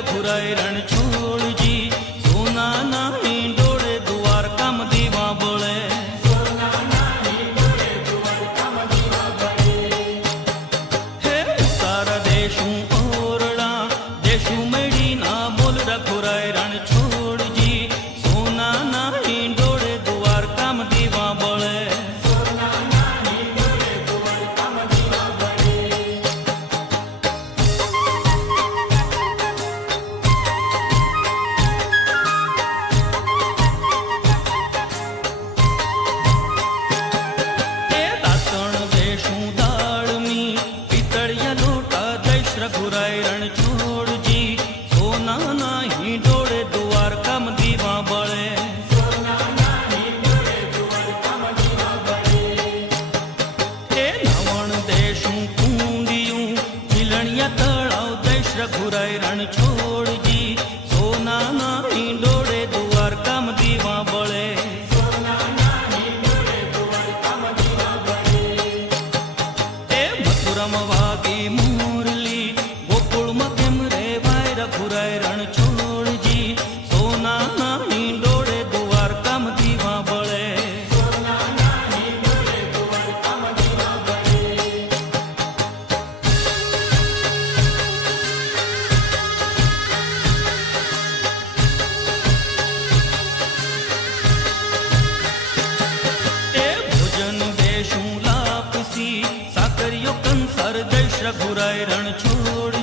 रघुराय रण छोड़ जी सोना नाही डोळे द्वारका में दीवा बळे हे सारा देशू ओरड़ा देशू मेड़ी ना बोल रघुराय रण छोड़ जी सोना नाही डोळे द्वारका में दीवा बळे रघुराय रण छोड़ जी सोना नाही डोळे द्वारका में दीवा बळे हे नवण देशू कुंडियूं झिलणिया तळाव देश रघुराय रण छोड़ जी सोना नाही डोळे द्वारका में दीवा बळे हे मथुरम वागी रघुराय रण छोड़ जी सोना नाही डोळे द्वारका में दीवा बळे भोजन देशू लापसी साकरियो कंसर देश रघुराय रण छोड़